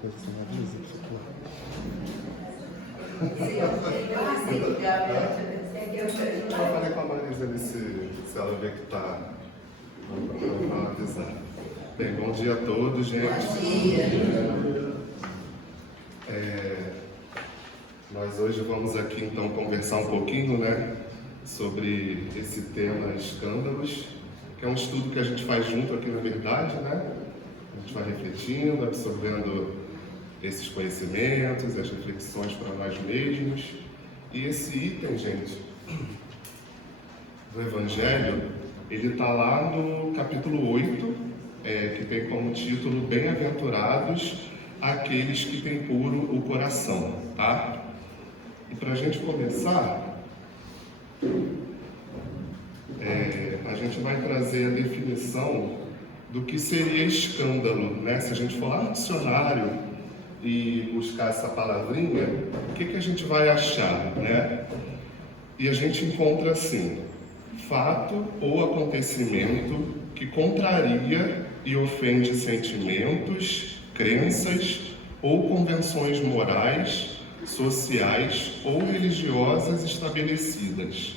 coisa que você me avisa, por favor. Eu falei com a Marisa ali se ela vê que tá. Vamos avisar. Bem, bom dia a todos, gente. Bom dia. Nós hoje vamos aqui então conversar um pouquinho, né, sobre esse tema escândalos, que é um estudo que a gente faz junto aqui na verdade, né? A gente vai refletindo, absorvendo esses conhecimentos, as reflexões para nós mesmos. E esse item, gente, do Evangelho, ele está lá no capítulo 8, que tem como título Bem-aventurados aqueles que têm puro o coração, tá? E para a gente começar, a gente vai trazer a definição do que seria escândalo, né? Se a gente for lá no dicionário e buscar essa palavrinha, o que a gente vai achar, né? E a gente encontra assim: fato ou acontecimento que contraria e ofende sentimentos, crenças ou convenções morais, sociais ou religiosas estabelecidas.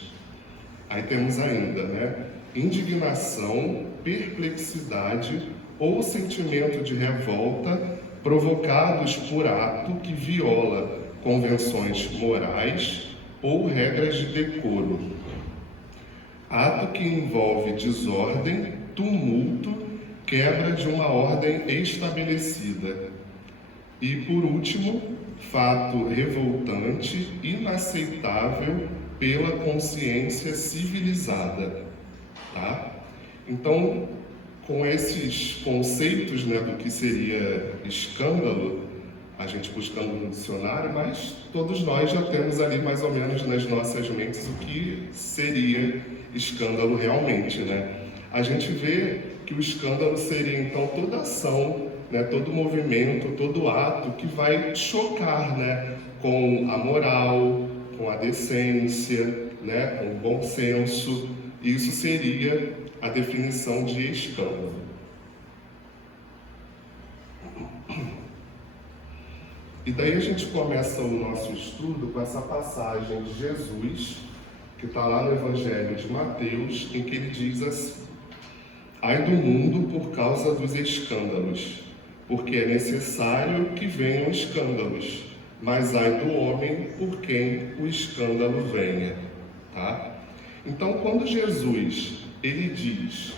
Aí temos ainda, né? Indignação, perplexidade ou sentimento de revolta provocados por ato que viola convenções morais ou regras de decoro. Ato que envolve desordem, tumulto, quebra de uma ordem estabelecida. E, por último, fato revoltante, inaceitável pela consciência civilizada. Tá? Então, com esses conceitos, né, do que seria escândalo, a gente buscando no dicionário, mas todos nós já temos ali mais ou menos nas nossas mentes o que seria escândalo realmente, né? A gente vê que o escândalo seria então toda ação, né, todo movimento, todo ato que vai chocar, né, com a moral, com a decência, né, com o bom senso. Isso seria a definição de escândalo. E daí a gente começa o nosso estudo com essa passagem de Jesus, que está lá no Evangelho de Mateus, em que ele diz assim: ai do mundo por causa dos escândalos, porque é necessário que venham escândalos, mas ai do homem por quem o escândalo venha. Tá? Então, quando Jesus ele diz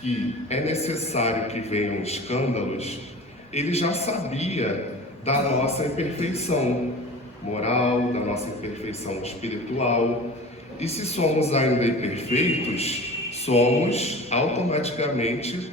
que é necessário que venham escândalos, ele já sabia da nossa imperfeição moral, da nossa imperfeição espiritual. E se somos ainda imperfeitos, somos automaticamente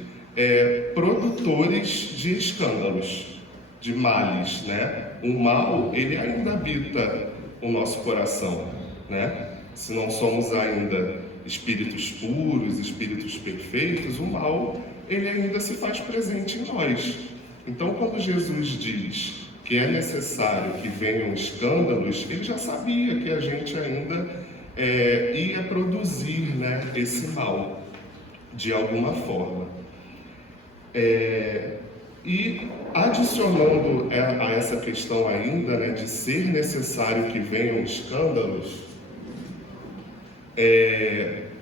produtores de escândalos, de males, né? O mal, ele ainda habita o nosso coração, né? Se não somos ainda espíritos puros, espíritos perfeitos, o mal, ele ainda se faz presente em nós. Então, quando Jesus diz que é necessário que venham escândalos, ele já sabia que a gente ainda ia produzir, né, esse mal, de alguma forma. E adicionando a essa questão ainda, né, de ser necessário que venham escândalos,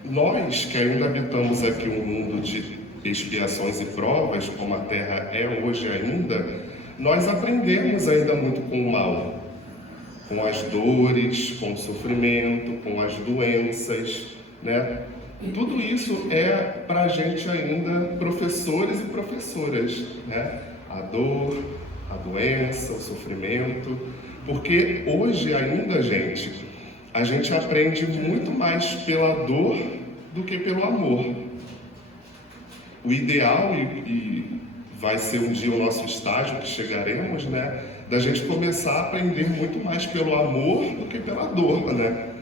nós que ainda habitamos aqui um mundo de expiações e provas, como a Terra é hoje ainda, nós aprendemos ainda muito com o mal, com as dores, com o sofrimento, com as doenças, né? Tudo isso é para a gente ainda professores e professoras, né? A dor, a doença, o sofrimento, porque hoje ainda, gente, a gente aprende muito mais pela dor do que pelo amor. O ideal, e vai ser um dia o nosso estágio que chegaremos, né, da gente começar a aprender muito mais pelo amor do que pela dor, né?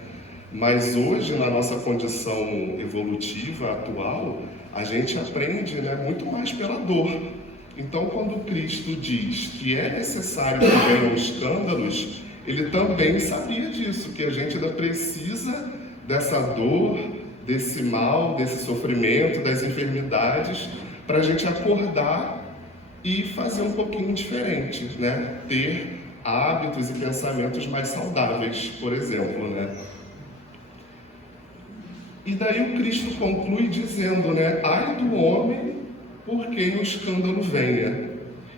Mas hoje, na nossa condição evolutiva atual, a gente aprende, né, muito mais pela dor. Então, quando Cristo diz que é necessário que venham escândalos, ele também sabia disso, que a gente ainda precisa dessa dor, desse mal, desse sofrimento, das enfermidades, para a gente acordar e fazer um pouquinho diferente, né? Ter hábitos e pensamentos mais saudáveis, por exemplo, né? E daí o Cristo conclui dizendo, né? Ai do homem por quem o escândalo venha.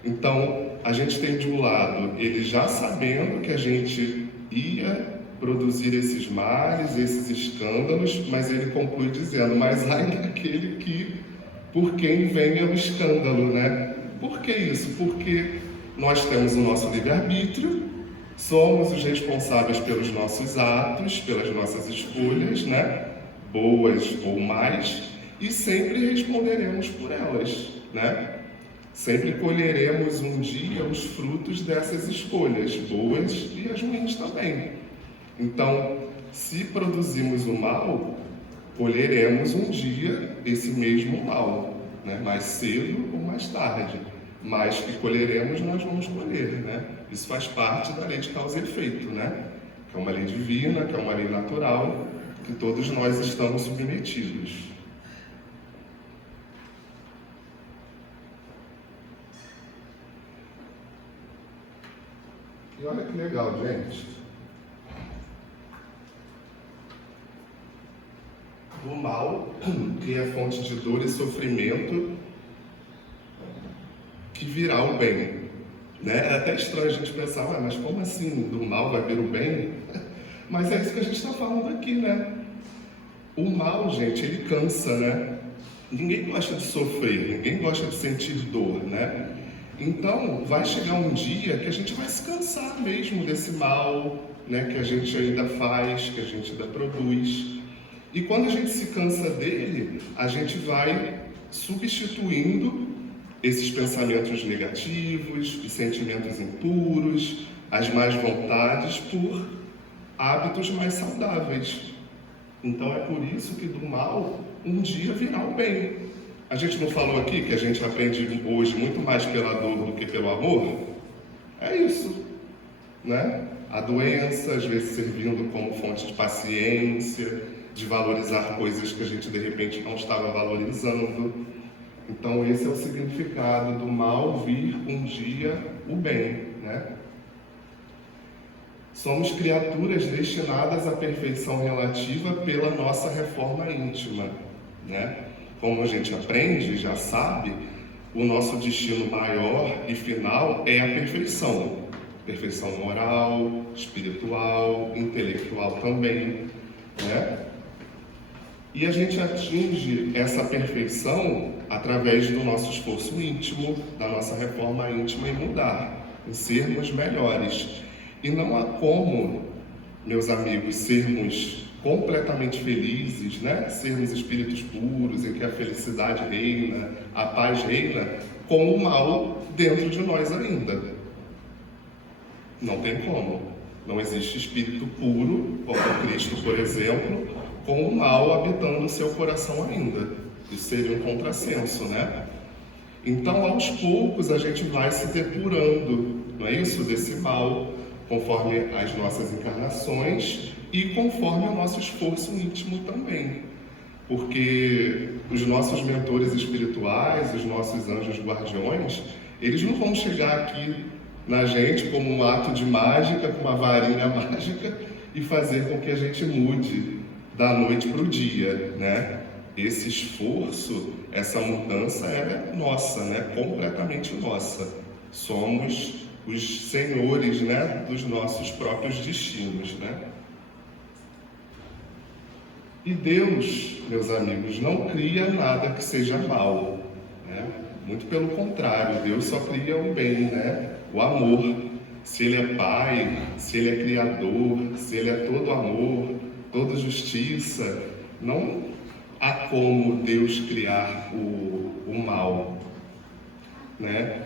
Então, a gente tem de um lado, ele já sabendo que a gente ia produzir esses males, esses escândalos, mas ele conclui dizendo, mas ai daquele que, por quem venha o escândalo, né? Por que isso? Porque nós temos o nosso livre-arbítrio, somos os responsáveis pelos nossos atos, pelas nossas escolhas, né? Boas ou mais, e sempre responderemos por elas, né? Sempre colheremos um dia os frutos dessas escolhas, boas e as ruins também. Então, se produzimos o mal, colheremos um dia esse mesmo mal, né? Mais cedo ou mais tarde. Mas que colheremos, nós vamos colher, né? Isso faz parte da lei de causa e efeito, né? Que é uma lei divina, que é uma lei natural, que todos nós estamos submetidos. E olha que legal, gente. Do mal, que é fonte de dor e sofrimento, que virá o bem. Né? É até estranho a gente pensar, mas como assim do mal vai vir o bem? Mas é isso que a gente está falando aqui, né? O mal, gente, ele cansa, né? Ninguém gosta de sofrer, ninguém gosta de sentir dor, né? Então, vai chegar um dia que a gente vai se cansar mesmo desse mal, né? Que a gente ainda faz, que a gente ainda produz. E quando a gente se cansa dele, a gente vai substituindo esses pensamentos negativos, os sentimentos impuros, as más vontades por hábitos mais saudáveis. Então é por isso que do mal um dia virá o bem. A gente não falou aqui que a gente aprende hoje muito mais pela dor do que pelo amor? É isso, né? A doença às vezes servindo como fonte de paciência, de valorizar coisas que a gente de repente não estava valorizando. Então esse é o significado do mal vir um dia o bem, né? Somos criaturas destinadas à perfeição relativa pela nossa reforma íntima, né? Como a gente aprende, já sabe, o nosso destino maior e final é a perfeição. Perfeição moral, espiritual, intelectual também, né? E a gente atinge essa perfeição através do nosso esforço íntimo, da nossa reforma íntima em mudar, em sermos melhores. E não há como, meus amigos, sermos completamente felizes, né? Sermos espíritos puros, em que a felicidade reina, a paz reina, com o mal dentro de nós ainda. Não tem como. Não existe espírito puro, como Cristo, por exemplo, com o mal habitando o seu coração ainda. Isso seria um contrassenso, né? Então, aos poucos, a gente vai se depurando, não é isso? Desse mal, conforme as nossas encarnações e conforme o nosso esforço íntimo também. Porque os nossos mentores espirituais, os nossos anjos guardiões, eles não vão chegar aqui na gente como um ato de mágica, com uma varinha mágica, e fazer com que a gente mude da noite para o dia, né? Esse esforço, essa mudança é nossa, né? Completamente nossa. Somos os senhores, né? Dos nossos próprios destinos, né? E Deus, meus amigos, não cria nada que seja mal, né? Muito pelo contrário, Deus só cria o bem, né? O amor. Se Ele é Pai, se Ele é Criador, se Ele é todo amor, toda justiça, não há como Deus criar o mal, né?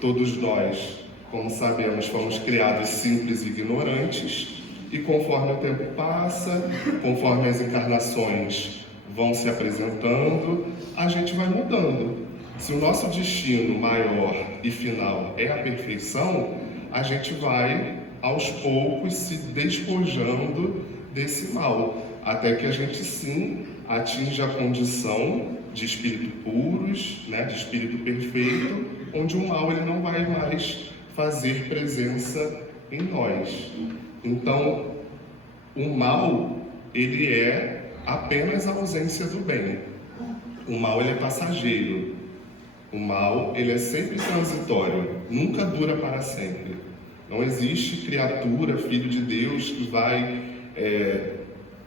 Todos nós, como sabemos, fomos criados simples e ignorantes, e conforme o tempo passa, conforme as encarnações vão se apresentando, a gente vai mudando. Se o nosso destino maior e final é a perfeição, a gente vai, aos poucos, se despojando desse mal, até que a gente, sim, atinja a condição de espírito puros, né, de espírito perfeito, onde o mal ele não vai mais fazer presença em nós. Então, o mal, ele é apenas a ausência do bem. O mal, ele é passageiro. O mal, ele é sempre transitório, nunca dura para sempre. Não existe criatura, filho de Deus, que vai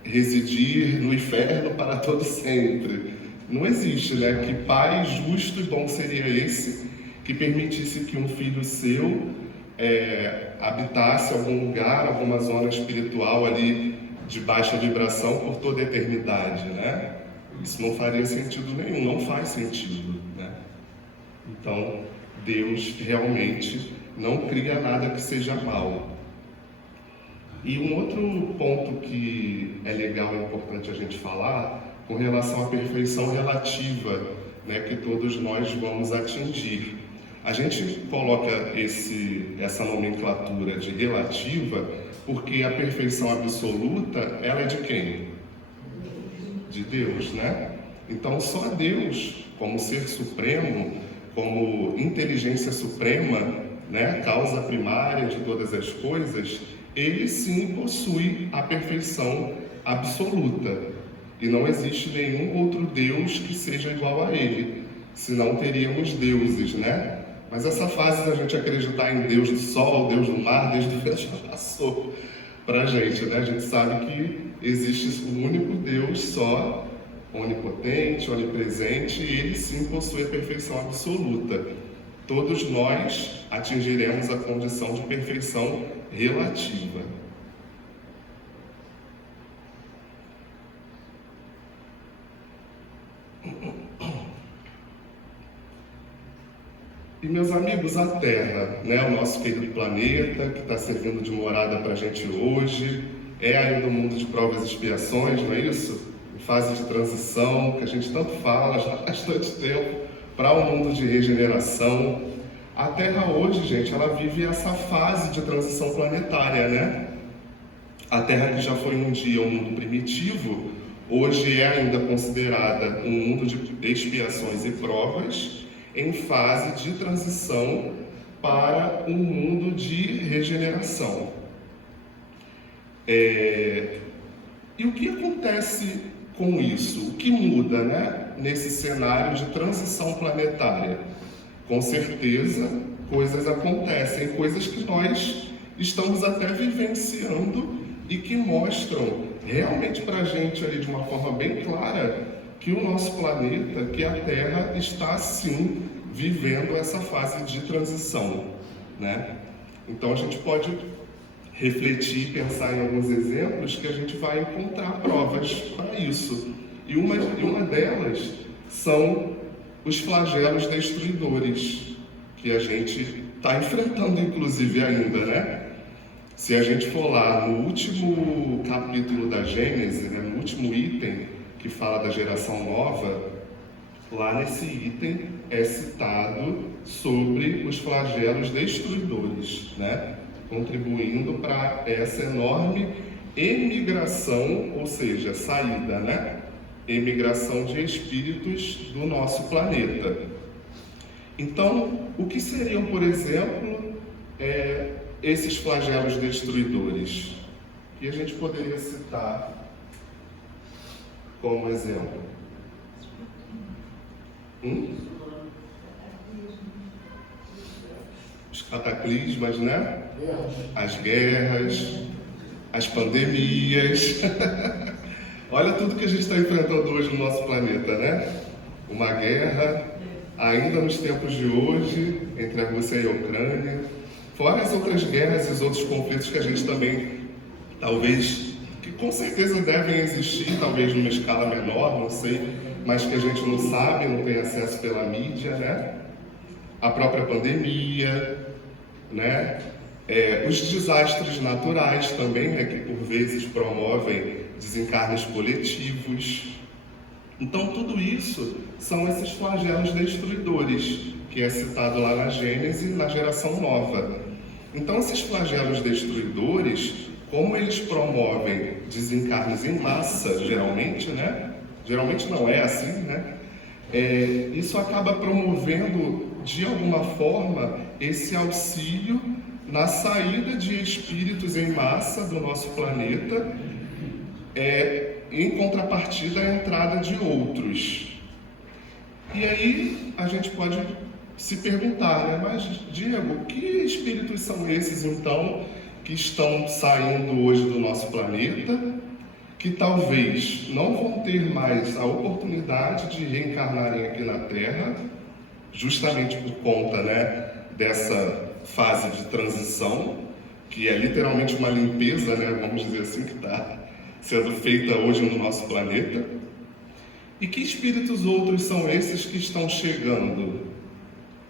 residir no inferno para todo sempre. Não existe, né? Que pai justo e bom seria esse que permitisse que um filho seu habitasse algum lugar, alguma zona espiritual ali de baixa vibração por toda a eternidade, né? Isso não faria sentido nenhum, não faz sentido, né? Então, Deus realmente não cria nada que seja mal. E um outro ponto que é legal e importante a gente falar, com relação à perfeição relativa, né, que todos nós vamos atingir. A gente coloca essa nomenclatura de relativa porque a perfeição absoluta, ela é de quem? De Deus, né? Então só Deus, como ser supremo, como inteligência suprema, né, causa primária de todas as coisas, ele sim possui a perfeição absoluta. E não existe nenhum outro Deus que seja igual a ele, senão teríamos deuses, né? Mas essa fase da gente acreditar em Deus do sol, Deus do mar, Deus do vento já passou pra gente, né? A gente sabe que existe um único Deus só, onipotente, onipresente, e ele sim possui a perfeição absoluta. Todos nós atingiremos a condição de perfeição relativa. E meus amigos, a Terra, né, o nosso querido planeta, que está servindo de morada para a gente hoje, é ainda um mundo de provas e expiações, não é isso? Em fase de transição, que a gente tanto fala já há bastante tempo, para um mundo de regeneração. A Terra hoje, gente, ela vive essa fase de transição planetária, né? A Terra que já foi um dia um mundo primitivo, hoje é ainda considerada um mundo de expiações e provas, em fase de transição para um mundo de regeneração. E o que acontece com isso? O que muda, né, nesse cenário de transição planetária? Com certeza, coisas acontecem, coisas que nós estamos até vivenciando e que mostram realmente para a gente ali de uma forma bem clara que o nosso planeta, que a Terra, está sim vivendo essa fase de transição, né? Então a gente pode refletir e pensar em alguns exemplos que a gente vai encontrar provas para isso. E uma delas são os flagelos destruidores, que a gente está enfrentando inclusive ainda, né? Se a gente for lá no último capítulo da Gênesis, né, no último item que fala da geração nova, lá nesse item é citado sobre os flagelos destruidores, né? Contribuindo para essa enorme emigração, ou seja, saída, né? Emigração de espíritos do nosso planeta. Então, o que seriam, por exemplo, esses flagelos destruidores? Que a gente poderia citar como exemplo. Os cataclismas, né? As guerras, as pandemias. Olha tudo que a gente está enfrentando hoje no nosso planeta, né? Uma guerra, ainda nos tempos de hoje, entre a Rússia e a Ucrânia. Fora as outras guerras e os outros conflitos que a gente também, talvez, que com certeza devem existir, talvez numa escala menor, não sei, mas que a gente não sabe, não tem acesso pela mídia, né? A própria pandemia, né? Os desastres naturais também, né? Que por vezes promovem desencarnes coletivos. Então tudo isso são esses flagelos destruidores, que é citado lá na Gênesis, na geração nova. Então esses flagelos destruidores, como eles promovem desencarnes em massa, geralmente, né? Geralmente não é assim, né? isso acaba promovendo, de alguma forma, esse auxílio na saída de espíritos em massa do nosso planeta, em contrapartida à entrada de outros. E aí a gente pode se perguntar, né? Mas, Diego, que espíritos são esses, então, que estão saindo hoje do nosso planeta, que talvez não vão ter mais a oportunidade de reencarnarem aqui na Terra, justamente por conta, né, dessa fase de transição, que é literalmente uma limpeza, né, vamos dizer assim, que está sendo feita hoje no nosso planeta. E que espíritos outros são esses que estão chegando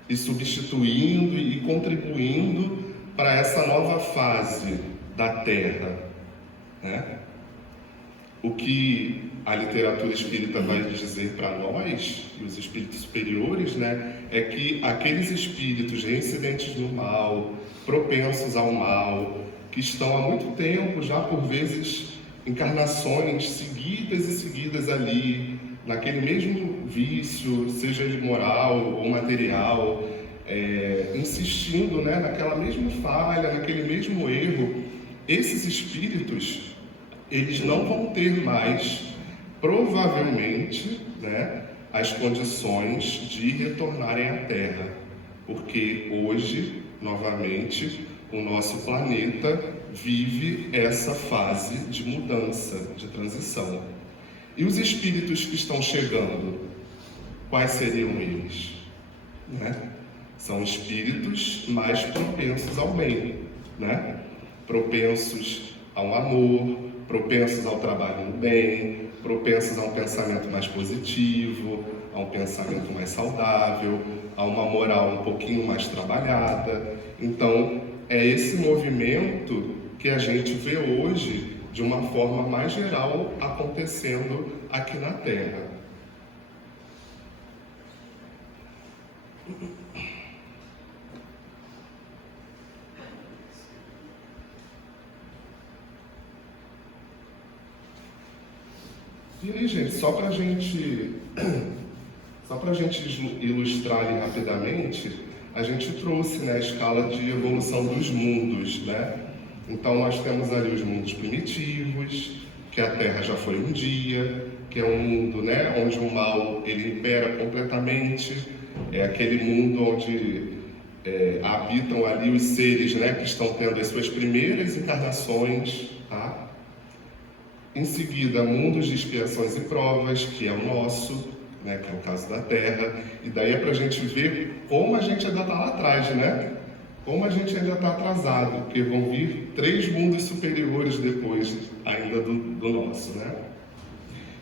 e substituindo e contribuindo para essa nova fase da Terra, né? O que a literatura espírita vai dizer para nós, e os espíritos superiores, né, é que aqueles espíritos reincidentes no mal, propensos ao mal, que estão há muito tempo, já por vezes encarnações seguidas e seguidas ali, naquele mesmo vício, seja ele moral ou material, insistindo, né, naquela mesma falha, naquele mesmo erro, esses espíritos, eles não vão ter mais, provavelmente, né, as condições de retornarem à Terra, porque hoje, novamente, o nosso planeta vive essa fase de mudança, de transição. E os espíritos que estão chegando, quais seriam eles? Né? São espíritos mais propensos ao bem, né? Propensos ao amor, propensos ao trabalho no bem, propensos a um pensamento mais positivo, a um pensamento mais saudável, a uma moral um pouquinho mais trabalhada. Então, é esse movimento que a gente vê hoje de uma forma mais geral acontecendo aqui na Terra. E aí, gente, só para a gente ilustrar ali rapidamente, a gente trouxe, né, a escala de evolução dos mundos, né? Então nós temos ali os mundos primitivos, que a Terra já foi um dia, que é um mundo, né, onde o mal ele impera completamente, é aquele mundo onde habitam ali os seres, né, que estão tendo as suas primeiras encarnações, tá? Em seguida, mundos de expiações e provas, que é o nosso, né, que é o caso da Terra, e daí é para a gente ver como a gente ainda está lá atrás, né? Como a gente ainda está atrasado, porque vão vir 3 mundos superiores depois ainda do nosso, né?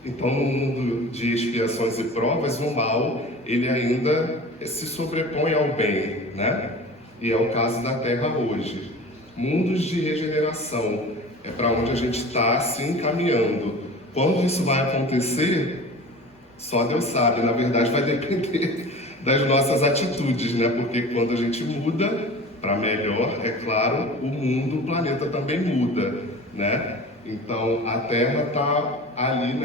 Então, no mundo de expiações e provas, o mal, ele ainda se sobrepõe ao bem, né? E é o caso da Terra hoje. Mundos de regeneração, é para onde a gente está se encaminhando. Quando isso vai acontecer, só Deus sabe, na verdade vai depender das nossas atitudes, né? Porque quando a gente muda para melhor, é claro, o mundo, o planeta também muda, né? Então a Terra está ali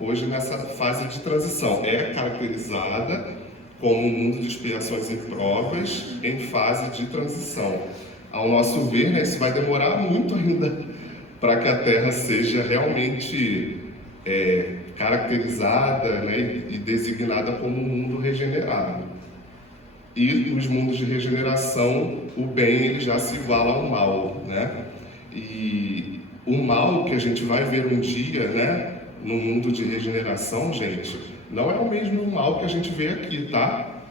hoje nessa fase de transição. É caracterizada como um mundo de expiações e provas em fase de transição. Ao nosso ver, né, isso vai demorar muito ainda para que a Terra seja realmente caracterizada, né, e designada como um mundo regenerado. E nos mundos de regeneração, o bem ele já se iguala ao mal, né? E o mal que a gente vai ver um dia, né, no mundo de regeneração, gente, não é o mesmo mal que a gente vê aqui, tá?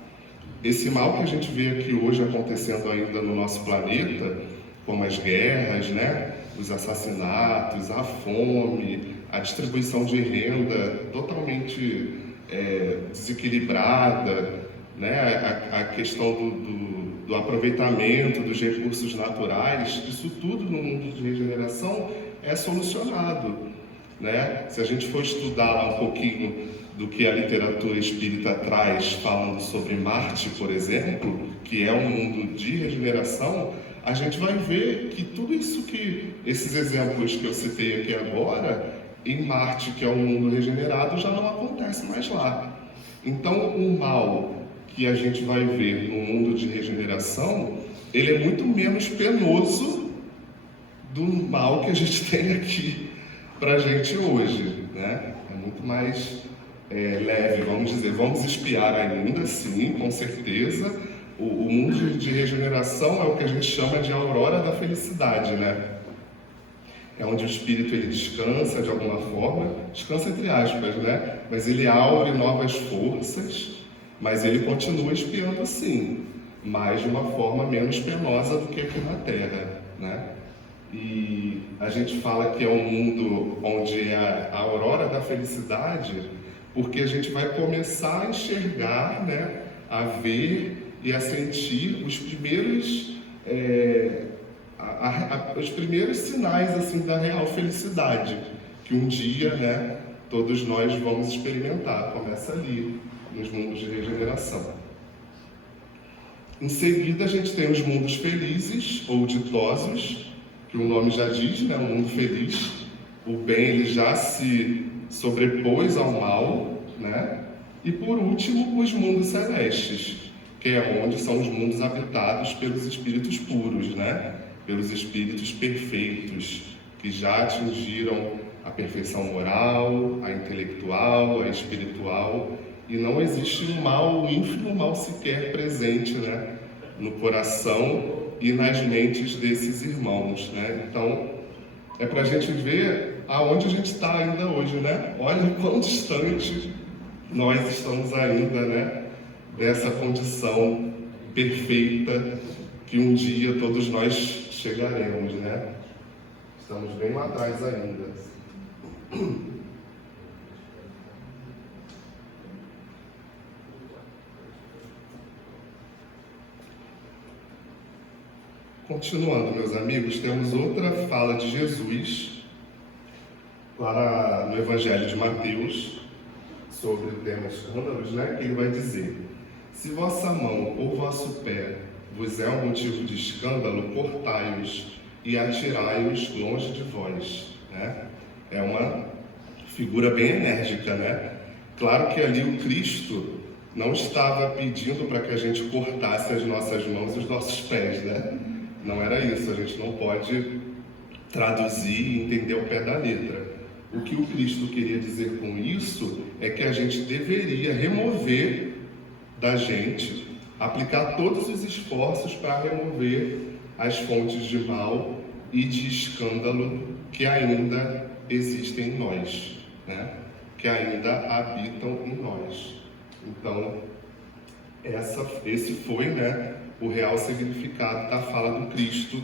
Esse mal que a gente vê aqui hoje acontecendo ainda no nosso planeta, como as guerras, né, os assassinatos, a fome, a distribuição de renda totalmente desequilibrada, né, a questão do aproveitamento dos recursos naturais, isso tudo no mundo de regeneração é solucionado, né? Se a gente for estudar lá um pouquinho do que a literatura espírita traz, falando sobre Marte, por exemplo, que é um mundo de regeneração, a gente vai ver que tudo isso esses exemplos que eu citei aqui agora, em Marte, que é um mundo regenerado, já não acontece mais lá. Então, o mal que a gente vai ver no mundo de regeneração, ele é muito menos penoso do mal que a gente tem aqui para a gente hoje, né? É muito mais leve, vamos dizer. Vamos espiar ainda, sim, com certeza. O mundo de regeneração é o que a gente chama de aurora da felicidade, né? É onde o espírito ele descansa de alguma forma, descansa entre aspas, né? Mas ele aure novas forças, mas ele continua espiando sim, mas de uma forma menos penosa do que aqui na Terra, né? E a gente fala que é um mundo onde é a aurora da felicidade, porque a gente vai começar a enxergar, né? A ver e a sentir os primeiros os primeiros sinais assim da real felicidade que um dia, né, todos nós vamos experimentar. Começa ali nos mundos de regeneração. Em seguida a gente tem os mundos felizes ou ditosos, que o nome já diz, né, um mundo feliz. O bem ele já se sobrepôs ao mal, né? E por último os mundos celestes, que é onde são os mundos habitados pelos espíritos puros, né? Pelos espíritos perfeitos, que já atingiram a perfeição moral, a intelectual, a espiritual, e não existe um mal ínfimo, mal sequer presente, né? No coração e nas mentes desses irmãos, né? Então, é para a gente ver aonde a gente está ainda hoje, né? Olha o quão distante nós estamos ainda, né? Dessa condição perfeita que um dia todos nós chegaremos, né? Estamos bem lá atrás ainda. Continuando, meus amigos, temos outra fala de Jesus lá no Evangelho de Mateus sobre o tema escândalos, né? Que ele vai dizer: se vossa mão ou vosso pé vos é um motivo de escândalo, cortai-os e atirai-os longe de vós, né? É uma figura bem enérgica, né? Claro que ali o Cristo não estava pedindo para que a gente cortasse as nossas mãos e os nossos pés, né? Não era isso, a gente não pode traduzir e entender ao pé da letra. O que o Cristo queria dizer com isso é que a gente deveria remover da gente, aplicar todos os esforços para remover as fontes de mal e de escândalo que ainda existem em nós, né? Que ainda habitam em nós. Então, esse foi, né, o real significado da fala do Cristo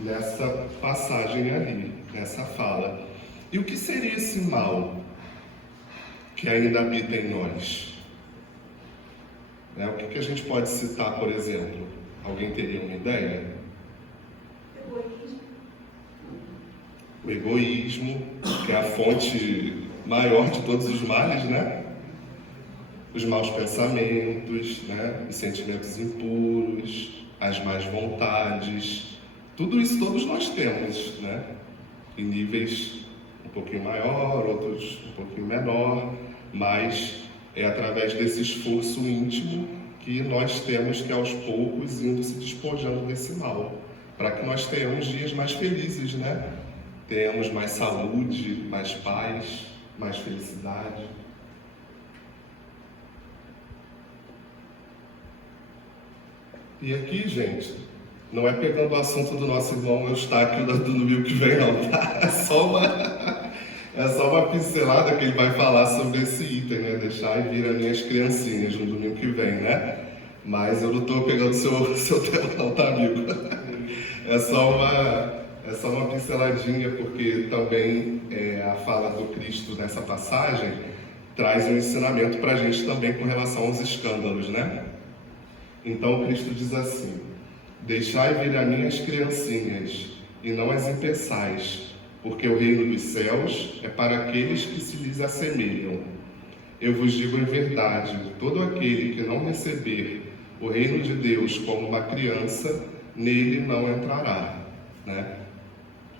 nessa passagem ali, nessa fala. E o que seria esse mal que ainda habita em nós? Né? O que a gente pode citar, por exemplo? Alguém teria uma ideia? O egoísmo, que é a fonte maior de todos os males, né? Os maus pensamentos, né? Os sentimentos impuros, as más vontades, tudo isso todos nós temos, né? Em níveis um pouquinho maior, outros um pouquinho menor, mas é através desse esforço íntimo que nós temos que aos poucos indo se despojando desse mal, para que nós tenhamos dias mais felizes, né? Tenhamos mais saúde, mais paz, mais felicidade. E aqui, gente, não é pegando o assunto do nosso irmão Eustáquio do domingo que vem, não, tá? É só uma pincelada que ele vai falar sobre esse item, né? Deixar e vir as minhas criancinhas no domingo que vem, né? Mas eu não estou pegando seu tema não, tá, amigo? É só uma pinceladinha, porque também a fala do Cristo nessa passagem traz um ensinamento para a gente também com relação aos escândalos, né? Então, Cristo diz assim: deixai vir a mim as criancinhas, e não as impeçais, porque o reino dos céus é para aqueles que se lhes assemelham. Eu vos digo em verdade, todo aquele que não receber o reino de Deus como uma criança, nele não entrará, né?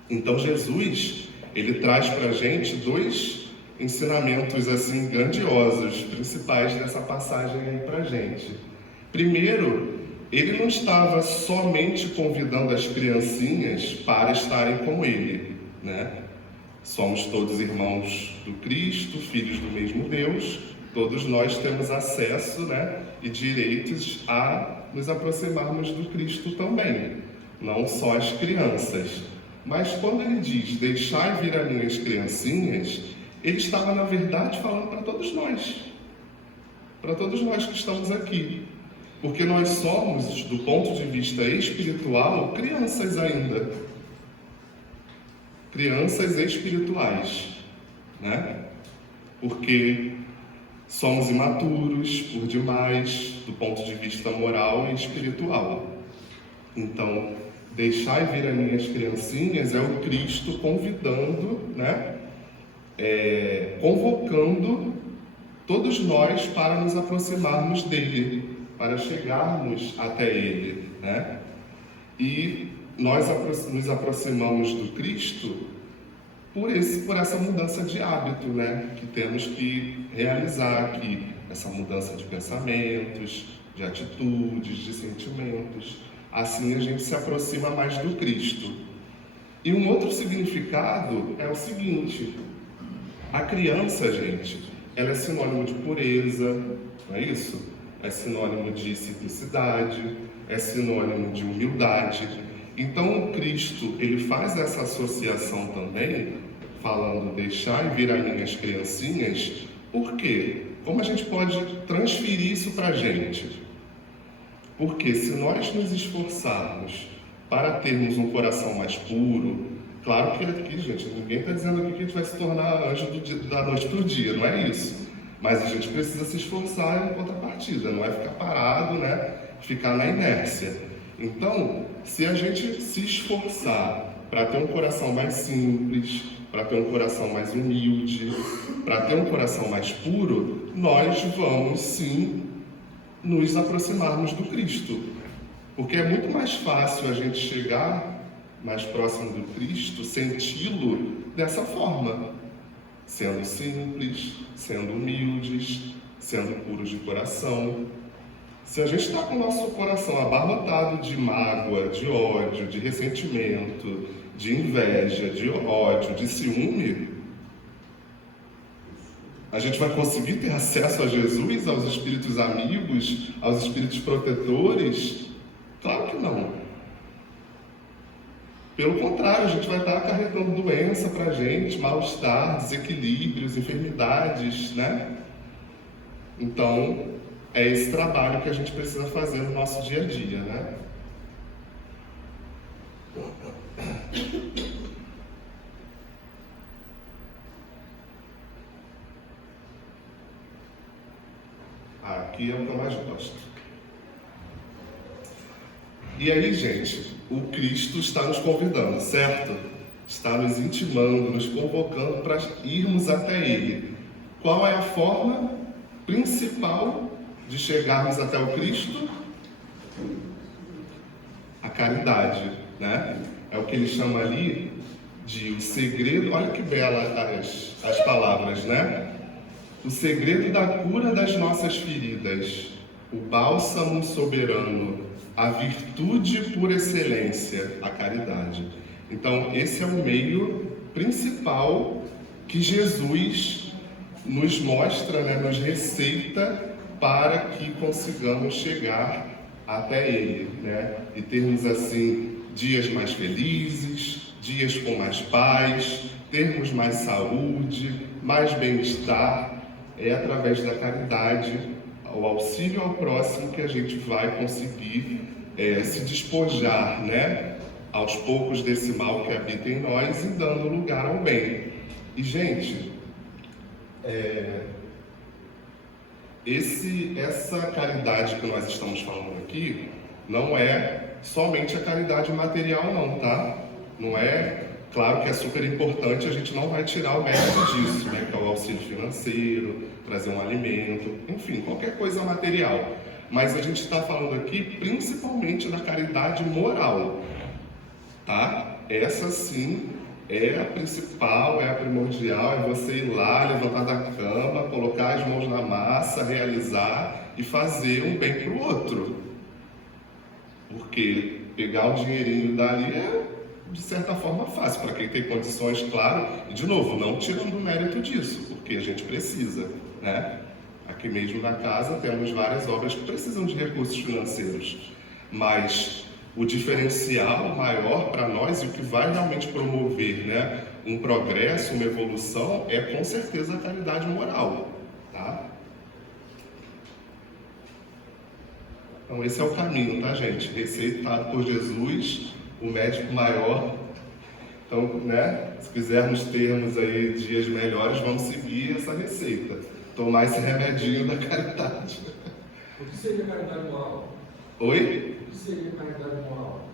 Então, Jesus, ele traz para a gente dois ensinamentos assim grandiosos, principais dessa passagem aí pra gente. Primeiro, ele não estava somente convidando as criancinhas para estarem com ele, né? Somos todos irmãos do Cristo, filhos do mesmo Deus, todos nós temos acesso, né, e direitos a nos aproximarmos do Cristo também, não só as crianças. Mas quando ele diz, deixai vir as minhas criancinhas, ele estava, na verdade, falando para todos nós que estamos aqui. Porque nós somos, do ponto de vista espiritual, crianças ainda. Crianças espirituais, né? Porque somos imaturos por demais, do ponto de vista moral e espiritual. Então, deixai vir as minhas criancinhas é o Cristo convidando, né? Convocando todos nós para nos aproximarmos dele, para chegarmos até ele, né? E nós nos aproximamos do Cristo por essa mudança de hábito, né? Que temos que realizar aqui, essa mudança de pensamentos, de atitudes, de sentimentos. Assim a gente se aproxima mais do Cristo. E um outro significado é o seguinte: a criança, gente, ela é sinônimo de pureza, não é isso? É sinônimo de simplicidade, é sinônimo de humildade. Então o Cristo, ele faz essa associação também, falando, deixai vir as minhas criancinhas. Por quê? Como a gente pode transferir isso para a gente? Porque se nós nos esforçarmos para termos um coração mais puro, claro que aqui, gente, ninguém está dizendo aqui que a gente vai se tornar anjo da noite para o dia, não é isso. Mas a gente precisa se esforçar em contrapartida, não é ficar parado, né? Ficar na inércia. Então, se a gente se esforçar para ter um coração mais simples, para ter um coração mais humilde, para ter um coração mais puro, nós vamos sim nos aproximarmos do Cristo. Porque é muito mais fácil a gente chegar mais próximo do Cristo, senti-lo dessa forma, sendo simples, sendo humildes, sendo puros de coração. Se a gente está com o nosso coração abarrotado de mágoa, de ódio, de ressentimento, de inveja, de ódio, de ciúme, a gente vai conseguir ter acesso a Jesus, aos espíritos amigos, aos espíritos protetores? Claro que não. Pelo contrário, a gente vai estar acarretando doença para a gente, mal-estar, desequilíbrios, enfermidades, né? Então, é esse trabalho que a gente precisa fazer no nosso dia a dia, né? Aqui é o que eu mais gosto. E aí, gente, o Cristo está nos convidando, certo? Está nos intimando, nos convocando para irmos até Ele. Qual é a forma principal de chegarmos até o Cristo? A caridade, né? É o que ele chama ali de o segredo. Olha que belas as palavras, né? O segredo da cura das nossas feridas, o bálsamo soberano, a virtude por excelência, a caridade. Então, esse é o meio principal que Jesus nos mostra, né, nos receita para que consigamos chegar até Ele, né? E termos assim dias mais felizes, dias com mais paz, termos mais saúde, mais bem-estar. É através da caridade, o auxílio ao próximo, que a gente vai conseguir se despojar, né, aos poucos desse mal que habita em nós e dando lugar ao bem. E, gente, essa caridade que nós estamos falando aqui não é somente a caridade material, não, tá? Não é, claro que é super importante, a gente não vai tirar o mérito disso, né? Que é o auxílio financeiro, trazer um alimento, enfim, qualquer coisa material. Mas a gente está falando aqui principalmente da caridade moral, tá? Essa sim é a principal, é a primordial, é você ir lá, levantar da cama, colocar as mãos na massa, realizar e fazer um bem para o outro. Porque pegar o dinheirinho dali é, de certa forma, fácil, para quem tem condições, claro, e de novo, não tirando o mérito disso, porque a gente precisa, né? Aqui mesmo na casa temos várias obras que precisam de recursos financeiros, mas o diferencial maior para nós e o que vai realmente promover, né, um progresso, uma evolução, é com certeza a caridade moral, tá? Então esse é o caminho, tá, gente? Receitado por Jesus, o médico maior. Então, né, se quisermos termos aí dias melhores, vamos seguir essa receita. Tomar esse remedinho da caridade. O que seria caridade moral? Oi? O que seria caridade moral?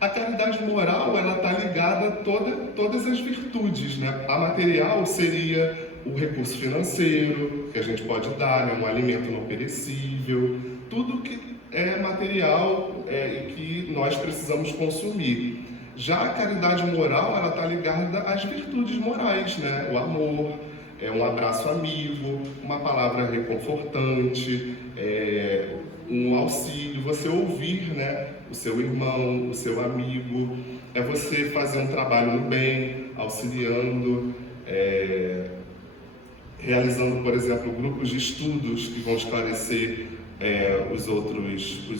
A caridade moral, ela está ligada a todas as virtudes, né? A material seria o recurso financeiro, que a gente pode dar, né? Um alimento não perecível, tudo que é material e que nós precisamos consumir. Já a caridade moral, ela está ligada às virtudes morais, né? O amor, um abraço amigo, uma palavra reconfortante, um auxílio, você ouvir, né, o seu irmão, o seu amigo, é você fazer um trabalho no bem, auxiliando, realizando, por exemplo, grupos de estudos que vão esclarecer os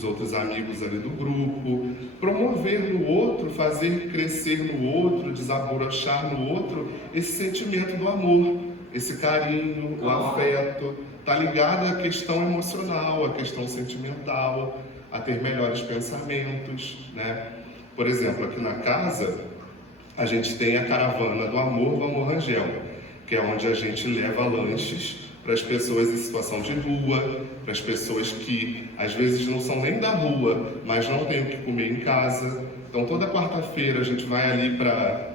outros amigos ali do grupo, promover no outro, fazer crescer no outro, desabrochar no outro esse sentimento do amor, esse carinho, o afeto, está ligado à questão emocional, à questão sentimental, a ter melhores pensamentos, né? Por exemplo, aqui na casa, a gente tem a caravana do Amor Rangel, que é onde a gente leva lanches para as pessoas em situação de rua, para as pessoas que às vezes não são nem da rua, mas não têm o que comer em casa. Então toda quarta-feira a gente vai ali para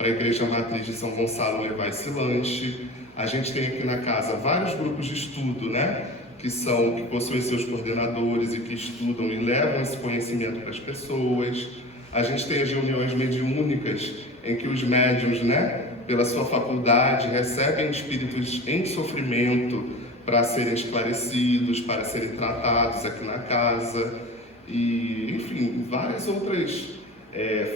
a Igreja Matriz de São Gonçalo levar esse lanche. A gente tem aqui na casa vários grupos de estudo, né? Que possuem seus coordenadores e que estudam e levam esse conhecimento para as pessoas. A gente tem as reuniões mediúnicas em que os médiuns, né, pela sua faculdade, recebem espíritos em sofrimento para serem esclarecidos, para serem tratados aqui na casa. E, enfim, várias outras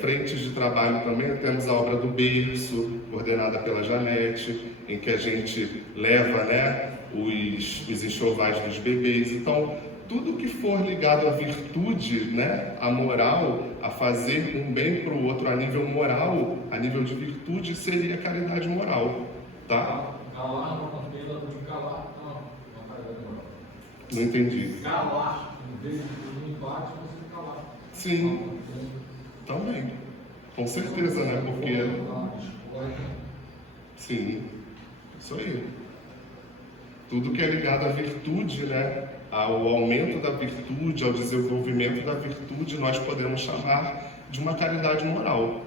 frentes de trabalho também. Temos a obra do berço, coordenada pela Janete, em que a gente leva, né, os enxovais dos bebês. Então, tudo que for ligado à virtude, né, à moral, a fazer um bem para o outro a nível moral, a nível de virtude, seria caridade moral, tá? Calar não contempla do calar, não caridade moral. Não entendi. Calar, em vez de embate, você calar. Sim, também. Com certeza, né? Porque... Sim, isso aí. Tudo que é ligado à virtude, né? Ao aumento da virtude, ao desenvolvimento da virtude, nós podemos chamar de uma caridade moral.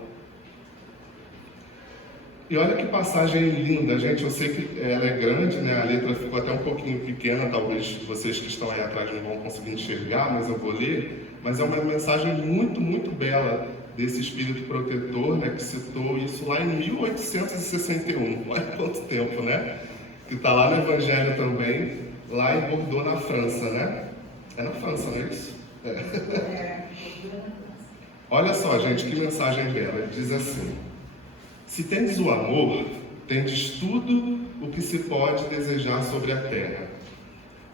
E olha que passagem linda, gente. Eu sei que ela é grande, né? A letra ficou até um pouquinho pequena, talvez vocês que estão aí atrás não vão conseguir enxergar, mas eu vou ler. Mas é uma mensagem muito, muito bela desse espírito protetor, né? Que citou isso lá em 1861. Olha quanto tempo, né? Que está lá no Evangelho também, lá em Bordeaux, na França, né? É na França, não é isso? Olha só, gente, que mensagem bela. Diz assim: se tendes o amor, tendes tudo o que se pode desejar sobre a terra.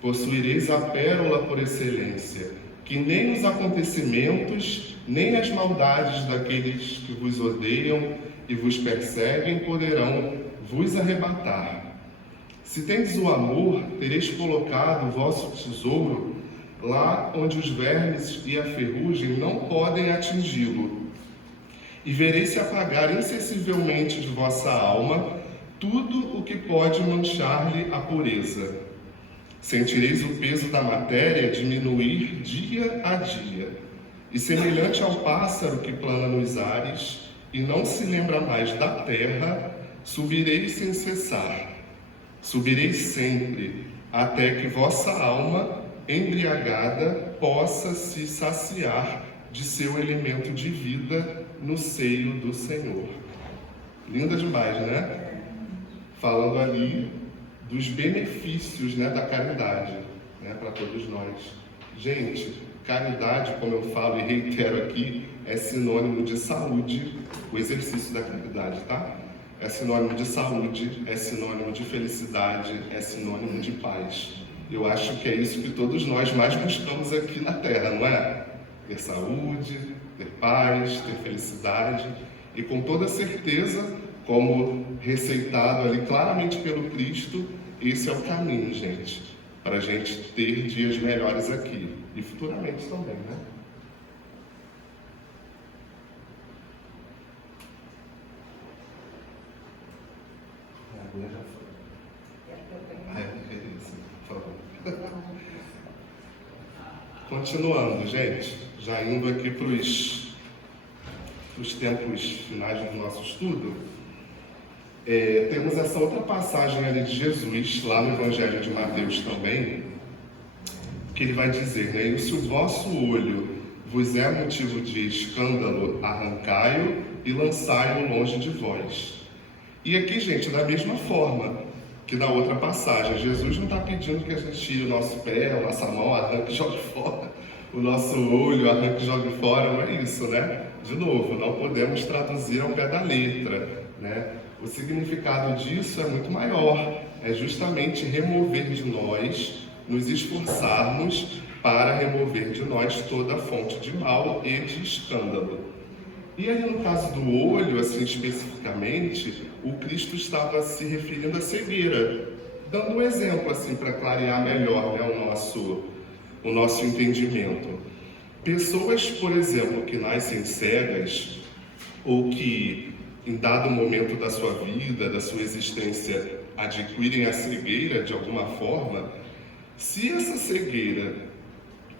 Possuireis a pérola por excelência, que nem os acontecimentos, nem as maldades daqueles que vos odeiam e vos perseguem poderão vos arrebatar. Se tendes o amor, tereis colocado o vosso tesouro lá onde os vermes e a ferrugem não podem atingi-lo. E vereis se apagar insensivelmente de vossa alma tudo o que pode manchar-lhe a pureza. Sentireis o peso da matéria diminuir dia a dia. E semelhante ao pássaro que plana nos ares e não se lembra mais da terra, subireis sem cessar. Subireis sempre, até que vossa alma, embriagada, possa se saciar de seu elemento de vida no seio do Senhor. Linda demais, né? Falando ali dos benefícios, né, da caridade, né, para todos nós. Gente, caridade, como eu falo e reitero aqui, é sinônimo de saúde, o exercício da caridade, tá? É sinônimo de saúde, é sinônimo de felicidade, é sinônimo de paz. Eu acho que é isso que todos nós mais buscamos aqui na Terra, não é? Ter saúde, ter paz, ter felicidade e com toda certeza, como receitado ali claramente pelo Cristo, esse é o caminho, gente, para a gente ter dias melhores aqui e futuramente também, né? A aguinha já foi. Isso, por favor. Continuando, gente, já indo aqui para os tempos finais do nosso estudo, temos essa outra passagem ali de Jesus, lá no Evangelho de Mateus também, que ele vai dizer, né? E se o vosso olho vos é motivo de escândalo, arrancai-o e lançai-o longe de vós. E aqui, gente, da mesma forma que na outra passagem, Jesus não está pedindo que a gente tire o nosso pé, a nossa mão, arranque e jogue fora, o nosso olho, arranque e jogue fora, não é isso, né? De novo, não podemos traduzir ao pé da letra, né? O significado disso é muito maior, é justamente remover de nós, nos esforçarmos para remover de nós toda a fonte de mal e de escândalo. E aí, no caso do olho, assim especificamente, o Cristo estava se referindo à cegueira, dando um exemplo assim para clarear melhor, né, o nosso entendimento. Pessoas, por exemplo, que nascem cegas ou que em dado momento da sua vida, da sua existência, adquirem a cegueira de alguma forma, se essa cegueira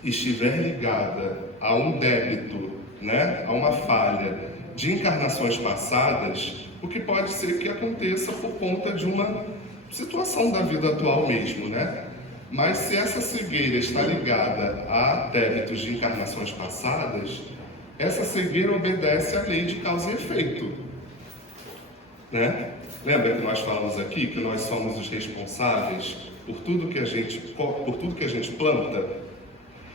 estiver ligada a um débito, né, a uma falha de encarnações passadas, o que pode ser que aconteça por conta de uma situação da vida atual mesmo, né? Mas se essa cegueira está ligada a débitos de encarnações passadas, essa cegueira obedece à lei de causa e efeito, né? Lembra que nós falamos aqui que nós somos os responsáveis por tudo que a gente planta?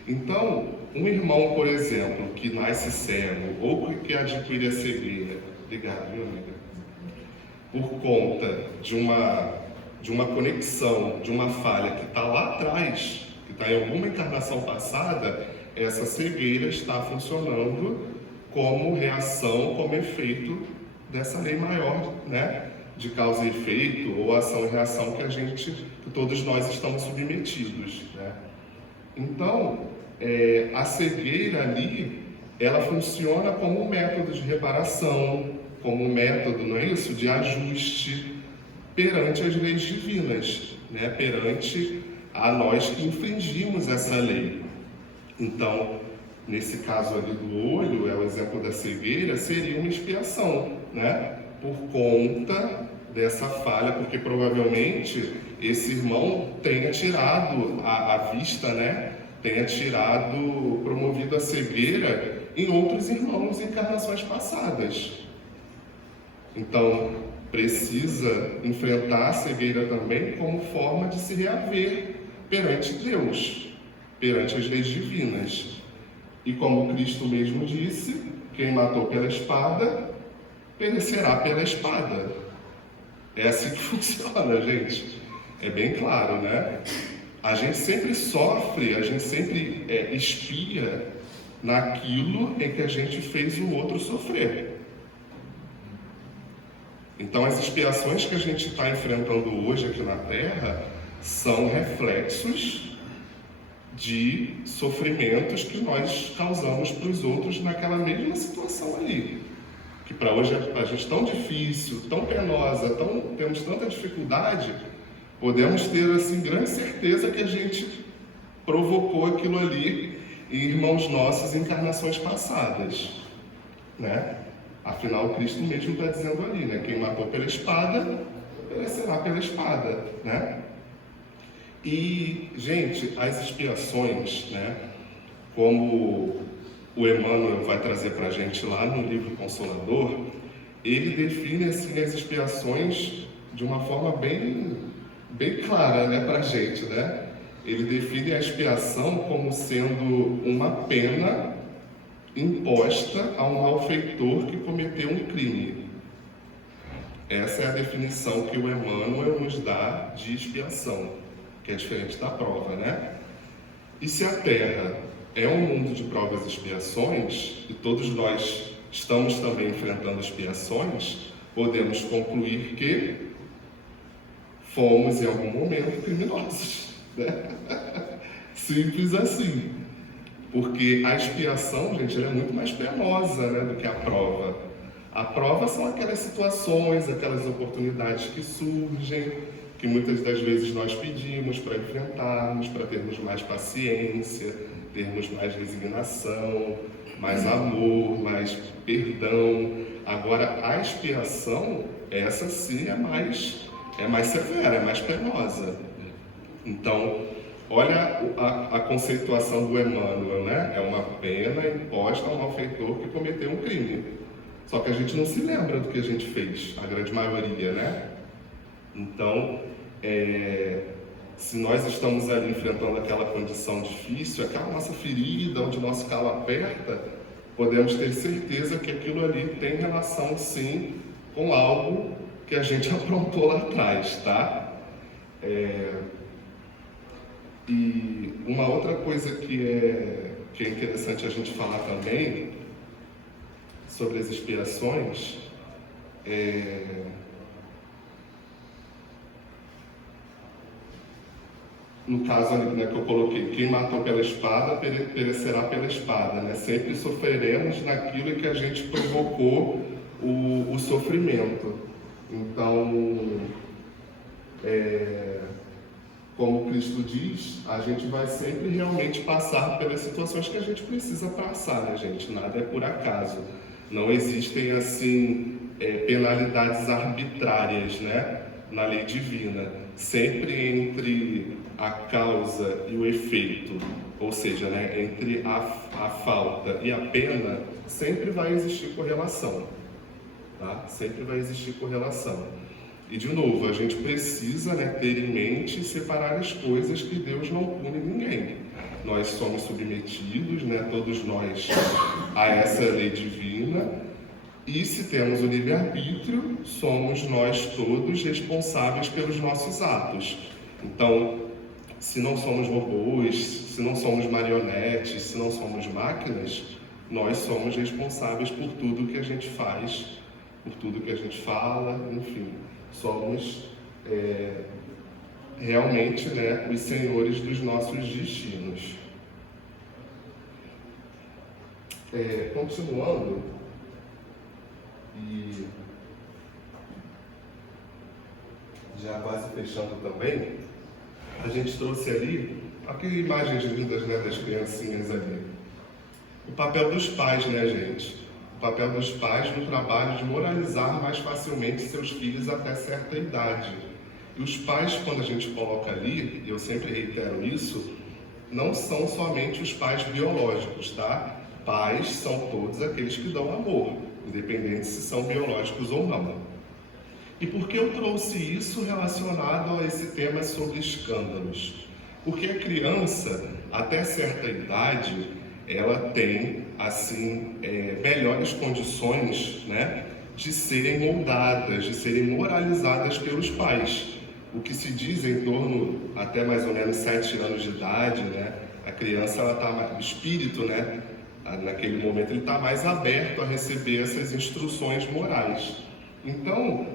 Então, um irmão, por exemplo, que nasce cego ou que adquire a cegueira, obrigado, minha amiga, por conta de uma conexão, de uma falha que está lá atrás, que está em alguma encarnação passada, essa cegueira está funcionando como reação, como efeito dessa lei maior, né? De causa e efeito, ou ação e reação que todos nós estamos submetidos, né? Então, a cegueira ali, ela funciona como um método de reparação, como um método, não é isso, de ajuste perante as leis divinas, né? Perante a nós que infringimos essa lei. Então, nesse caso ali do olho, é o exemplo da cegueira, seria uma expiação, né? Por conta dessa falha, porque provavelmente esse irmão tenha tirado a vista, né? Tenha promovido a cegueira em outros irmãos em encarnações passadas. Então, precisa enfrentar a cegueira também como forma de se reaver perante Deus, perante as leis divinas. E como Cristo mesmo disse, quem matou pela espada, perecerá pela espada. É assim que funciona, gente. É bem claro, né? A gente sempre sofre, a gente sempre expia naquilo em que a gente fez o outro sofrer. Então, as expiações que a gente está enfrentando hoje aqui na Terra são reflexos de sofrimentos que nós causamos para os outros naquela mesma situação ali. Que para hoje a gente tão difícil, tão penosa, temos tanta dificuldade, podemos ter assim grande certeza que a gente provocou aquilo ali em irmãos nossos em encarnações passadas, né? Afinal, Cristo mesmo está dizendo ali, né? Quem matou pela espada, perecerá pela espada, né? E, gente, as expiações, né? Como o Emmanuel vai trazer para a gente lá no livro Consolador, ele define assim as expiações de uma forma bem clara, né, para a gente, né? Ele define a expiação como sendo uma pena imposta a um malfeitor que cometeu um crime. Essa é a definição que o Emmanuel nos dá de expiação, que é diferente da prova, né? E se a Terra é um mundo de provas e expiações, e todos nós estamos também enfrentando expiações, podemos concluir que fomos em algum momento criminosos, né? Simples assim. Porque a expiação, gente, ela é muito mais penosa, né, do que a prova. A prova são aquelas situações, aquelas oportunidades que surgem, que muitas das vezes nós pedimos para enfrentarmos, para termos mais paciência, termos mais resignação, mais amor, mais perdão. Agora, a expiação, essa sim é mais severa, é mais penosa. Então, olha a conceituação do Emmanuel, né? É uma pena imposta a um malfeitor que cometeu um crime. Só que a gente não se lembra do que a gente fez, a grande maioria, né? Então, se nós estamos ali enfrentando aquela condição difícil, aquela nossa ferida, onde o nosso calo aperta, podemos ter certeza que aquilo ali tem relação, sim, com algo que a gente aprontou lá atrás, tá? E uma outra coisa que é interessante a gente falar também sobre as expiações no caso ali, né, que eu coloquei, quem matou pela espada perecerá pela espada, né? Sempre sofreremos naquilo que a gente provocou o sofrimento. Então, como Cristo diz, a gente vai sempre realmente passar pelas situações que a gente precisa passar, né, gente? Nada é por acaso. Não existem, assim, penalidades arbitrárias, né, na lei divina. Sempre entre a causa e o efeito, ou seja, né, entre a falta e a pena, sempre vai existir correlação, tá? Sempre vai existir correlação. E, de novo, a gente precisa, né, ter em mente e separar as coisas, que Deus não pune ninguém. Nós somos submetidos, né, todos nós, a essa lei divina, e se temos o livre-arbítrio, somos nós todos responsáveis pelos nossos atos. Então, se não somos robôs, se não somos marionetes, se não somos máquinas, nós somos responsáveis por tudo que a gente faz, por tudo que a gente fala, enfim. Somos realmente, né, os senhores dos nossos destinos. Continuando, e já quase fechando também, a gente trouxe ali, aqui imagens lindas, né, das criancinhas ali. O papel dos pais, né, gente? O papel dos pais no trabalho de moralizar mais facilmente seus filhos até certa idade. E os pais, quando a gente coloca ali, e eu sempre reitero isso, não são somente os pais biológicos, tá? Pais são todos aqueles que dão amor, independente se são biológicos ou não. E por que eu trouxe isso relacionado a esse tema sobre escândalos? Porque a criança, até certa idade, ela tem, assim, melhores condições, né, de serem moldadas, de serem moralizadas pelos pais. O que se diz em torno, até mais ou menos 7 anos de idade, né, a criança, ela tá, o espírito, né, naquele momento, ele está mais aberto a receber essas instruções morais. Então,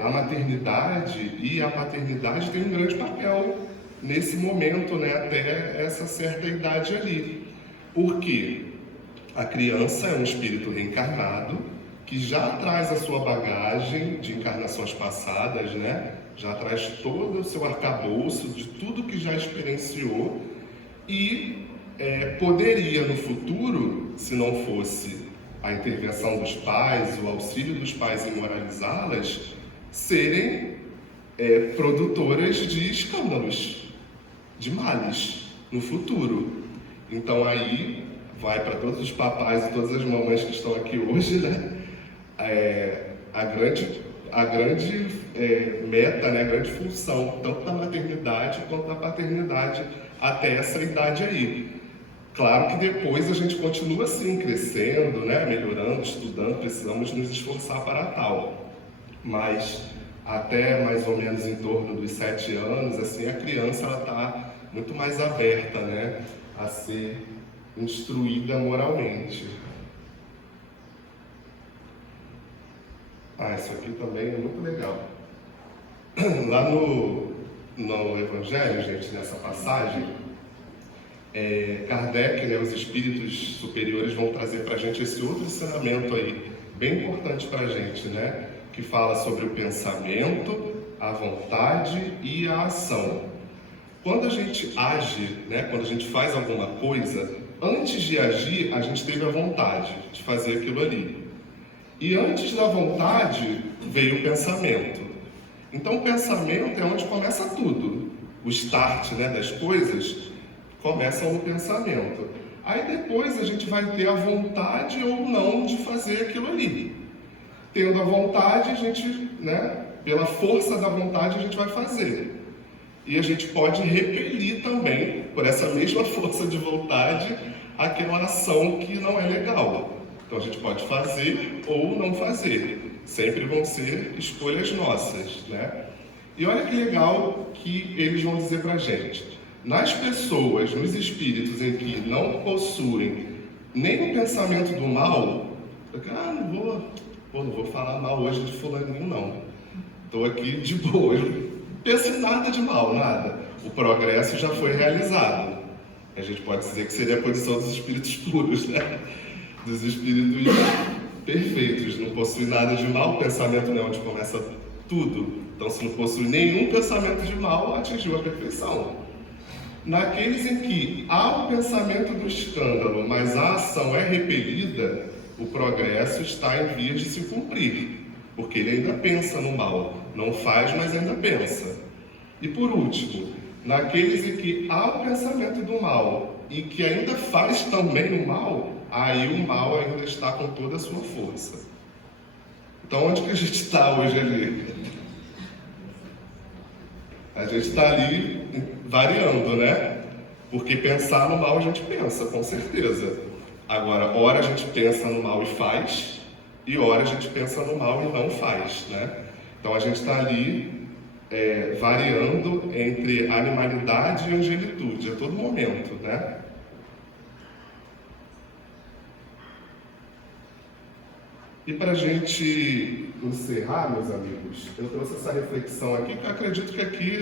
a maternidade e a paternidade têm um grande papel nesse momento, né, até essa certa idade ali. Porque a criança é um espírito reencarnado que já traz a sua bagagem de encarnações passadas, né? Já traz todo o seu arcabouço de tudo que já experienciou e poderia no futuro, se não fosse a intervenção dos pais, o auxílio dos pais em moralizá-las, serem produtoras de escândalos, de males no futuro. Então aí vai para todos os papais e todas as mamães que estão aqui hoje, né? a grande meta, né, a grande função, tanto da maternidade quanto da paternidade até essa idade aí. Claro que depois a gente continua assim, crescendo, né, melhorando, estudando, precisamos nos esforçar para tal. Mas até mais ou menos em torno dos 7 anos, assim, a criança está muito mais aberta, né, a ser instruída moralmente. Isso aqui também é muito legal. Lá no Evangelho, gente, nessa passagem, Kardec, né, os espíritos superiores vão trazer para a gente esse outro ensinamento aí, bem importante para a gente, né, que fala sobre o pensamento, a vontade e a ação. Quando a gente age, né, quando a gente faz alguma coisa, antes de agir, a gente teve a vontade de fazer aquilo ali. E antes da vontade veio o pensamento. Então o pensamento é onde começa tudo. O start, né, das coisas começam no pensamento. Aí depois a gente vai ter a vontade ou não de fazer aquilo ali. Tendo a vontade, a gente, né, pela força da vontade, a gente vai fazer. E a gente pode repelir também, por essa mesma força de vontade, aquela ação que não é legal. Então a gente pode fazer ou não fazer. Sempre vão ser escolhas nossas, né? E olha que legal que eles vão dizer pra gente. Nas pessoas, nos espíritos em que não possuem nem o pensamento do mal, não vou falar mal hoje de fulaninho não. Estou aqui de boa, eu não penso em nada de mal, nada. O progresso já foi realizado. A gente pode dizer que seria a condição dos espíritos puros, né? Dos espíritos perfeitos, não possui nada de mal, o pensamento não é onde começa tudo. Então, se não possui nenhum pensamento de mal, atingiu a perfeição. Naqueles em que há o pensamento do escândalo, mas a ação é repelida, o progresso está em vias de se cumprir, porque ele ainda pensa no mal, não faz, mas ainda pensa. E por último, naqueles em que há o pensamento do mal e que ainda faz também o mal, aí o mal ainda está com toda a sua força. Então, onde que a gente está hoje ali? A gente está ali variando, né? Porque pensar no mal a gente pensa, com certeza. Agora, ora a gente pensa no mal e faz, e ora a gente pensa no mal e não faz, né? Então a gente está ali variando entre animalidade e angelitude a todo momento, né? E para a gente encerrar, meus amigos, eu trouxe essa reflexão aqui, que eu acredito que aqui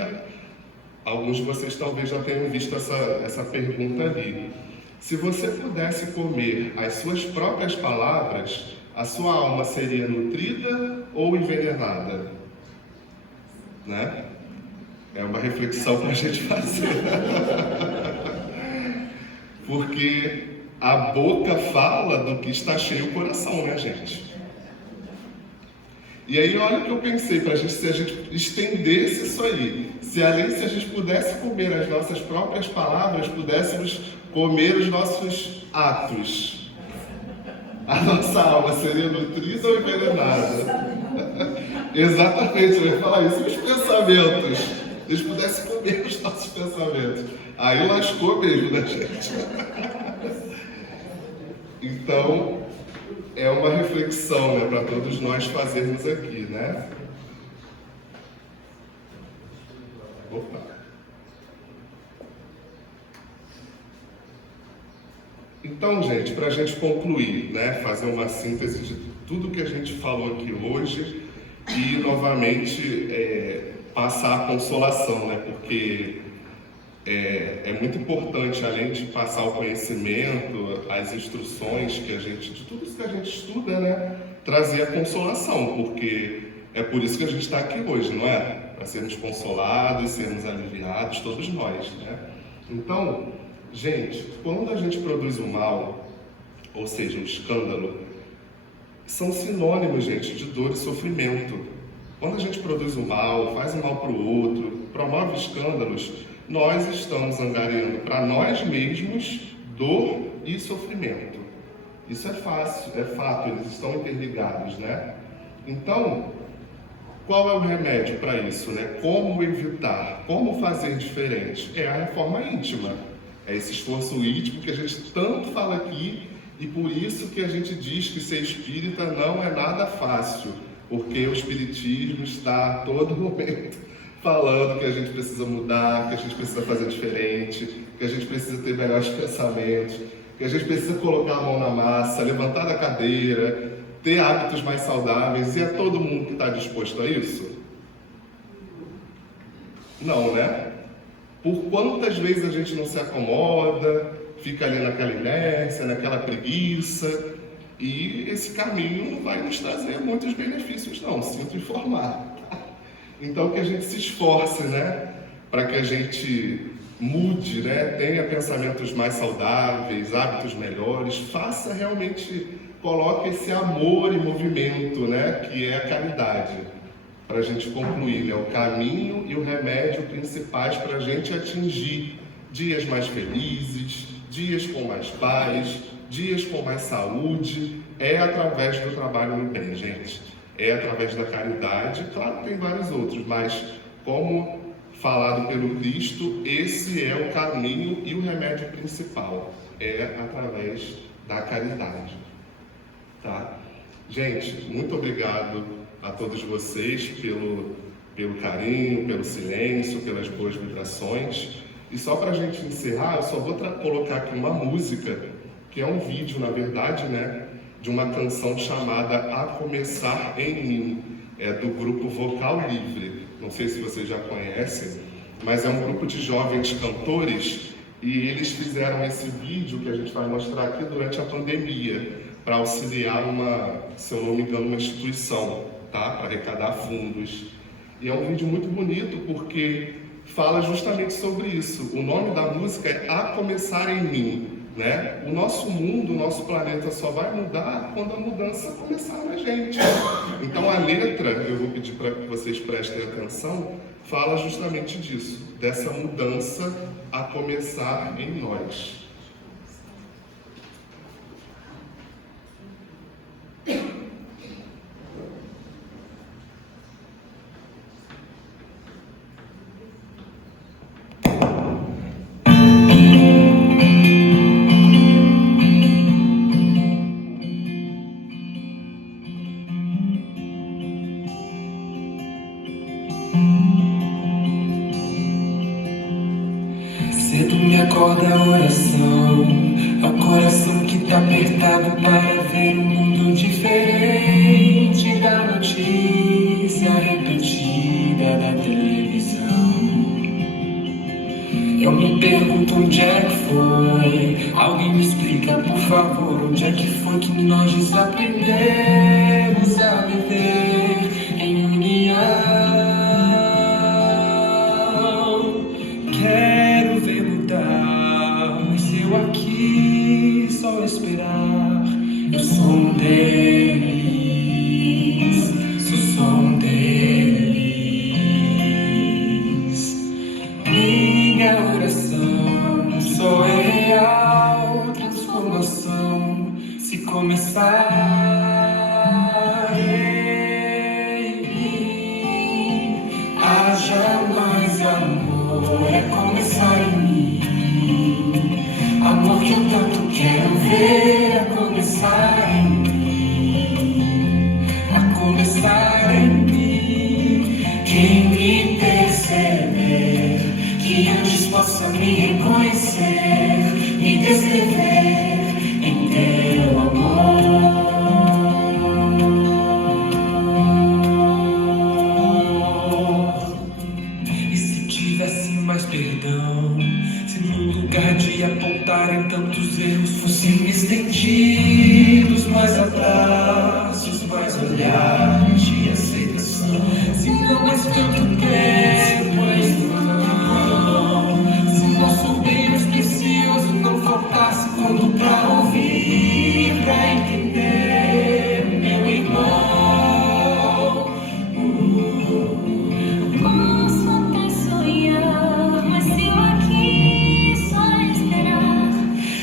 alguns de vocês talvez já tenham visto essa pergunta ali. Se você pudesse comer as suas próprias palavras, a sua alma seria nutrida ou envenenada? Né? É uma reflexão para a gente fazer. Porque a boca fala do que está cheio o coração, né, gente? E aí, olha o que eu pensei, se a gente estendesse isso aí, se a gente pudesse comer as nossas próprias palavras, pudéssemos comer os nossos atos, a nossa alma seria nutrida ou envenenada? Exatamente, eu ia falar isso. E os pensamentos? Se eles pudessem comer os nossos pensamentos, aí lascou mesmo, né, gente? Então, é uma reflexão, né, para todos nós fazermos aqui, né? Opa! Então, gente, para a gente concluir, né, fazer uma síntese de tudo que a gente falou aqui hoje e, novamente, passar a consolação, né, porque é muito importante, além de passar o conhecimento, as instruções de tudo isso que a gente estuda, né, trazer a consolação, porque é por isso que a gente está aqui hoje, não é? Para sermos consolados, sermos aliviados, todos nós, né? Então, gente, quando a gente produz o mal, ou seja, o escândalo, são sinônimos, gente, de dor e sofrimento. Quando a gente produz o mal, faz o mal para o outro, promove escândalos, nós estamos angariando para nós mesmos dor e sofrimento. Isso é fácil, é fato, eles estão interligados, né? Então, qual é o remédio para isso, né? Como evitar? Como fazer diferente? É a reforma íntima. É esse esforço íntimo que a gente tanto fala aqui e por isso que a gente diz que ser espírita não é nada fácil, porque o espiritismo está a todo momento falando que a gente precisa mudar, que a gente precisa fazer diferente, que a gente precisa ter melhores pensamentos, que a gente precisa colocar a mão na massa, levantar da cadeira, ter hábitos mais saudáveis. E é todo mundo que está disposto a isso? Não, né? Por quantas vezes a gente não se acomoda, fica ali naquela inércia, naquela preguiça, e esse caminho não vai nos trazer muitos benefícios não, sinto informar. Então que a gente se esforce, né, para que a gente mude, né, tenha pensamentos mais saudáveis, hábitos melhores, faça realmente, coloque esse amor em movimento, né, que é a caridade. Para a gente concluir, né, o caminho e o remédio principais para a gente atingir dias mais felizes, dias com mais paz, dias com mais saúde, é através do trabalho no bem, gente. É através da caridade, claro que tem vários outros, mas como falado pelo Cristo, esse é o caminho e o remédio principal, é através da caridade, tá? Gente, muito obrigado a todos vocês pelo carinho, pelo silêncio, pelas boas vibrações. E só para a gente encerrar, eu só vou colocar aqui uma música, que é um vídeo, na verdade, né, de uma canção chamada A Começar em Mim, é do grupo Vocal Livre. Não sei se vocês já conhecem, mas é um grupo de jovens cantores e eles fizeram esse vídeo que a gente vai mostrar aqui durante a pandemia, para auxiliar se eu não me engano, uma instituição, tá? Para arrecadar fundos. E é um vídeo muito bonito porque fala justamente sobre isso. O nome da música é A Começar em Mim, né? O nosso mundo, o nosso planeta só vai mudar quando a mudança começar na gente. Então a letra, eu vou pedir para que vocês prestem atenção, fala justamente disso, dessa mudança a começar em nós. Cedo me acorda a oração, ao coração que tá apertado para ver um mundo diferente da notícia repetida da televisão. Eu me pergunto onde é que foi, alguém me explica por favor, onde é que foi que nós desaprendemos a viver em união. Quero ver mudar, mas eu aqui só esperar. Eu sou um deles, sou um deles. Minha oração só é real transformação se começar em mim. Haja mais amor, é começar em mim. Amor que eu tanto quero ver, a começar em mim. A começar em mim. Quem me perceber, que antes possa me reconhecer, me descrever em teu amor. E se tivesse mais perdão, se no lugar de apontarem tantos erros fossem estendidos mais abraços, mais olhares de aceitação, se não mais tanto tempo em vão, se nosso bem mais precioso não faltasse quando pra ouvir, pra entender, meu irmão. Posso até sonhar, mas eu aqui só esperar.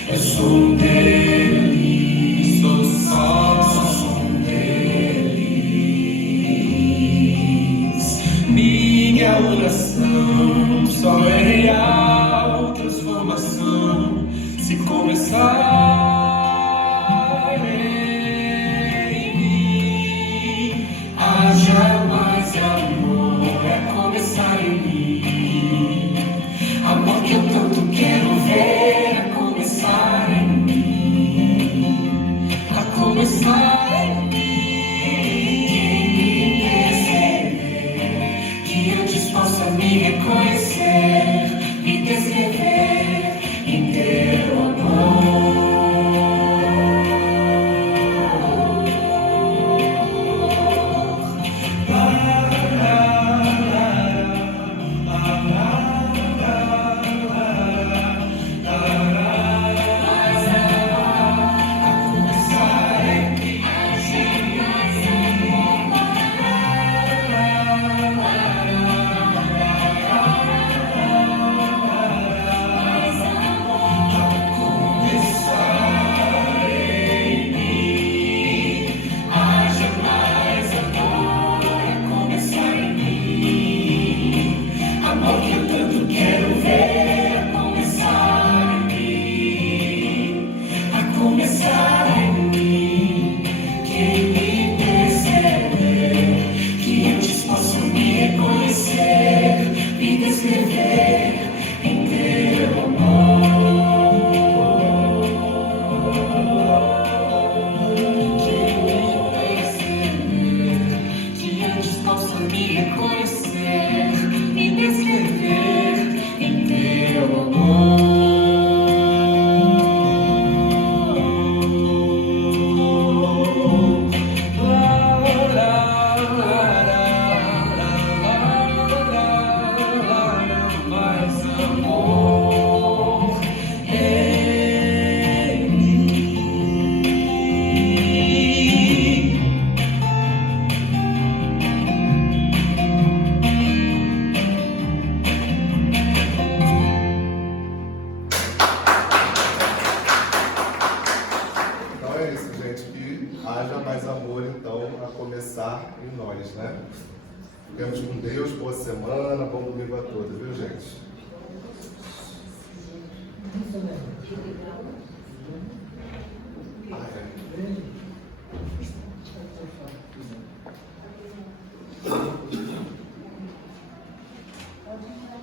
Eu sou um deles, Se começar em mim, haja mais amor a começar em mim. Amor que eu tanto quero ver a começar em mim. A começar em mim. Quem me perceber, que antes possa me reconhecer, me descrever em teu amor. Em nós, né? Fiquemos com Deus, boa semana, bom domingo a todos, viu, gente?